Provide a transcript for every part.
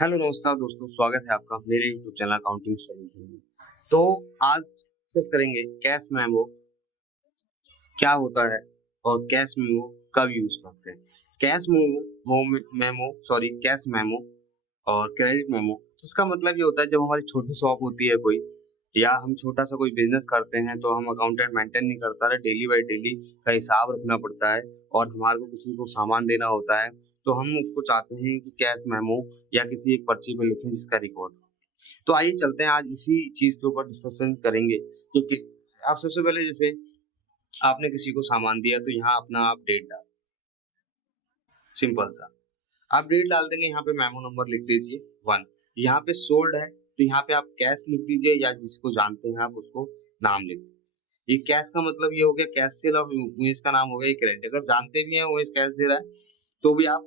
Hello नमस्कार दोस्तों, स्वागत है आपका मेरे यूट्यूब चैनल अकाउंटिंग सॉल्यूशन में। तो आज डिस्कस करेंगे कैश मेमो क्या होता है और कैश मेमो कब यूज करते हैं। कैश कैश मेमो और क्रेडिट मेमो, इसका मतलब ये होता है जब हमारी छोटी शॉप होती है कोई, या हम छोटा सा कोई बिजनेस करते हैं तो हम अकाउंटेंट मेंटेन नहीं करता है, डेली बाई डेली का हिसाब रखना पड़ता है और हमारे को किसी को सामान देना होता है, तो हम उसको चाहते हैं कि कैश मेमो या किसी एक पर्ची पे लिखें जिसका रिकॉर्ड। तो आइए चलते हैं, आज इसी चीज के ऊपर डिस्कशन करेंगे कि किस आप सबसे पहले जैसे आपने किसी को सामान दिया तो यहाँ अपना आप डेट डाल, सिंपल सा आप डेट डाल देंगे। यहाँ पे मेमो नंबर लिख दीजिए 1। यहाँ पे सोल्ड है तो यहाँ पे आप कैश लिख दीजिए, या जिसको जानते हैं आप उसको नाम लिख दीजिए। ये कैश का मतलब ये हो गया, कैश सेल और उमेश का नाम हो गया क्रेडिट। अगर जानते भी हैं उमेश कैश दे रहा है तो भी आप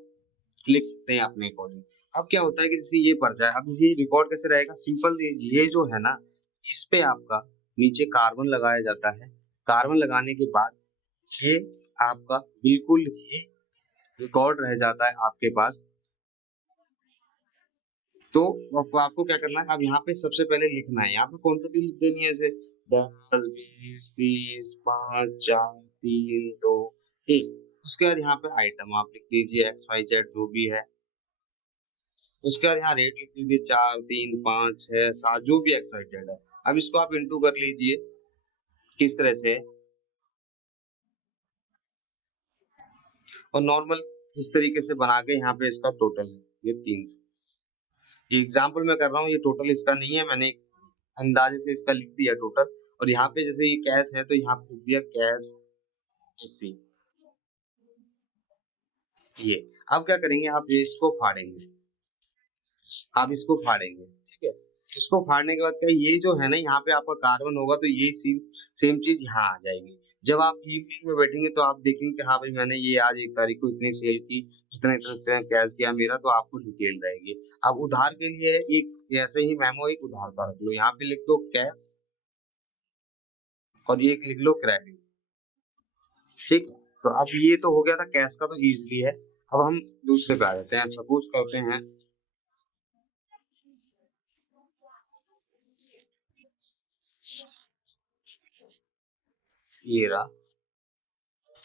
लिख सकते हैं अपने अकॉर्डिंग। अब क्या होता है कि जैसे ये पर्चा है, अब ये रिकॉर्ड कैसे रहेगा, सिंपल ये जो है ना, इस पे आपका नीचे कार्बन लगाया जाता है। कार्बन लगाने के बाद ये आपका बिल्कुल ही रिकॉर्ड रह जाता है आपके पास। तो आपको क्या करना है, अब यहाँ पे सबसे पहले लिखना है, यहाँ पे क्वांटिटी लिख देनी है, जैसे 10, 20, 30, 5, 4, 3, 2, 1। उसके बाद यहाँ पे आइटम आप लिख दीजिए XYZ जो भी है। उसके बाद यहाँ रेट लिख दीजिए 4, 3, 5, 6, 7 जो भी XYZ है। अब इसको आप इंटू कर लीजिए किस तरह से, और नॉर्मल इस तरीके से बना के यहाँ पे इसका टोटल है ये 3। ये एग्जाम्पल मैं कर रहा हूँ, ये टोटल इसका नहीं है, मैंने एक अंदाजे से इसका लिख दिया टोटल। और यहाँ पे जैसे ये कैश है तो यहाँ पे लिख दिया कैश 80। ये अब क्या करेंगे, आप ये इसको फाड़ेंगे, आप इसको फाड़ेंगे, ठीक है। इसको फाड़ने के बाद क्या, ये जो है ना, यहाँ पे आपका कार्बन होगा तो ये सेम चीज यहाँ आ जाएगी। जब आप इवनिंग में बैठेंगे तो आप देखेंगे कि हाँ भाई मैंने ये आज 1 तारीख को इतनी सेल की, इतने इतने कैश किया मेरा, तो आपको डिटेल रहेगी। अब उधार के लिए एक ऐसे ही मेमो एक उधार का रख लो, यहाँ पे लिख दो कैश और एक लिख लो क्रेडिट, ठीक है। तो अब ये तो हो गया था कैश का, तो इजीली है। अब हम दूसरे पे आ जाते हैं, सपोज करते हैं ये रहा।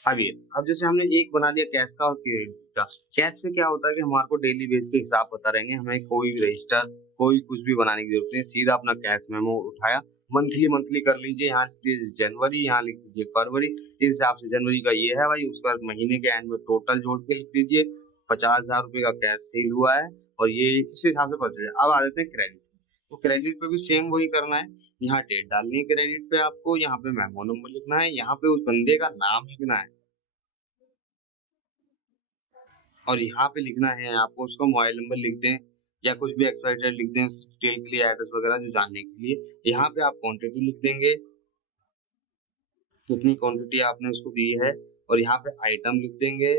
अब ये, अब जैसे हमने एक बना लिया कैश का और क्रेडिट का। कैश से क्या होता है कि हमारे को डेली बेस के हिसाब पता रहेंगे, हमें कोई भी रजिस्टर कोई कुछ भी बनाने की जरूरत नहीं, सीधा अपना कैश मेमो उठाया। मंथली मंथली कर लीजिए, यहाँ लिख दीजिए जनवरी, यहाँ लिख दीजिए फरवरी, इस हिसाब से जनवरी का ये है भाई, उसका महीने के एंड में टोटल जोड़ के लिख दीजिए 50,000 रुपए का कैश सेल हुआ है, और ये इस हिसाब से पता चले। अब आ जाते हैं क्रेडिट। तो क्रेडिट पे भी सेम वही करना है, यहाँ डेट डालनी है क्रेडिट पे आपको, यहाँ पे मेमो नंबर लिखना है, यहाँ पे उस बंदे का नाम लिखना है, और यहाँ पे लिखना है आपको उसका मोबाइल नंबर लिख दें, या कुछ भी एक्सपायरी लिख दें डिटेल के लिए, एड्रेस वगैरह जो जानने के लिए। यहाँ पे आप क्वांटिटी लिख देंगे, कितनी क्वांटिटी आपने उसको दी है, और यहाँ पे आइटम लिख देंगे,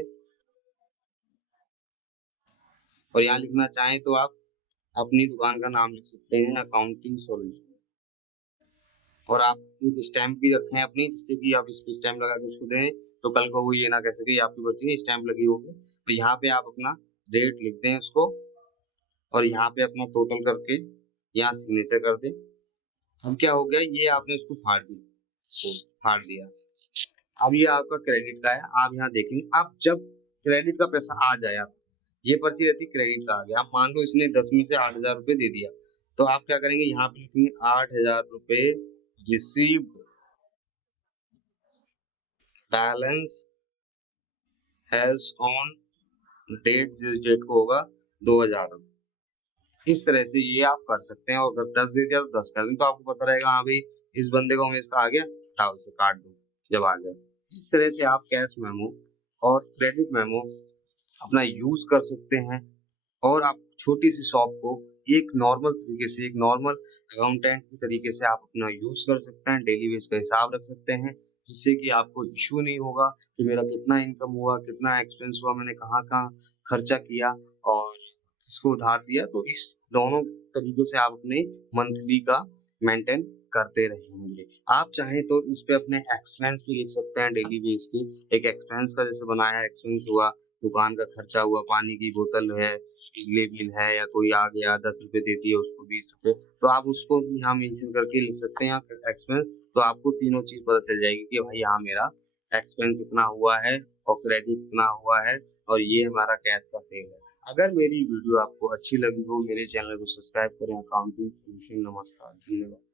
और यहाँ लिखना चाहें तो आप अपनी दुकान का नाम लिख सकते हैं अकाउंटिंग सॉल्यूशन। और आप एक स्टैम्प भी रखें अपनी, जिससे कि आप इस पे स्टैम्प लगा के उसको दें, तो कल को वो ये ना कह सके ये आपकी पर्ची स्टैम्प लगी होगी। तो यहाँ पे आप अपना रेट लिख दें उसको, और यहाँ पे अपना टोटल करके यहाँ सिग्नेचर कर दें। अब क्या हो गया, ये आपने उसको फाड़ दिया, तो फाड़ दिया। अब ये आपका क्रेडिट का है, आप यहाँ देखेंगे, आप जब क्रेडिट का पैसा आ जाए, आप ये पर्ची रहती क्रेडिट का आ गया, आप मान लो इसने 10 में से 8,000 रुपए दे दिया, तो आप क्या करेंगे, यहाँ पे लिखेंगे 8,000 रुपए received, balance has on date, जिस डेट को होगा 2,000 रुपए। इस तरह से ये आप कर सकते हैं, और अगर 10 दे दिया तो 10 कर दें, तो आपको पता रहेगा हाँ भाई इस बंदे को हमें इसका आ गया, था उसे काट दो जब आ गया। इस तरह से आप कैश मेमो और क्रेडिट मेमो अपना यूज कर सकते हैं, और आप छोटी सी शॉप को एक नॉर्मल तरीके से, एक नॉर्मल अकाउंटेंट की तरीके से आप अपना यूज कर सकते हैं, डेली बेस का हिसाब रख सकते हैं, जिससे कि आपको इश्यू नहीं होगा कि मेरा कितना इनकम हुआ, कितना एक्सपेंस हुआ, मैंने कहाँ कहाँ खर्चा किया और किसको उधार दिया। तो इस दोनों तरीके से आप अपने मंथली का मेंटेन करते रहेंगे। आप चाहें तो इस पे अपने एक्सपेंस भी लिख सकते हैं डेली बेस के, एक एक्सपेंस का जैसे बनाया एक्सपेंस हुआ दुकान का खर्चा हुआ, पानी की बोतल है, बिजली बिल है, या कोई आ गया 10 रुपए दे दिए उसको 20 रुपए, तो आप उसको भी यहाँ मेंशन करके लिख सकते हैं यहाँ एक्सपेंस। तो आपको तीनों चीज पता चल जाएगी कि भाई यहाँ मेरा एक्सपेंस इतना हुआ है और क्रेडिट इतना हुआ है और ये हमारा कैश का सेव है। अगर मेरी वीडियो आपको अच्छी लगी हो, मेरे चैनल को सब्सक्राइब करें। Accounting solution. नमस्कार, धन्यवाद।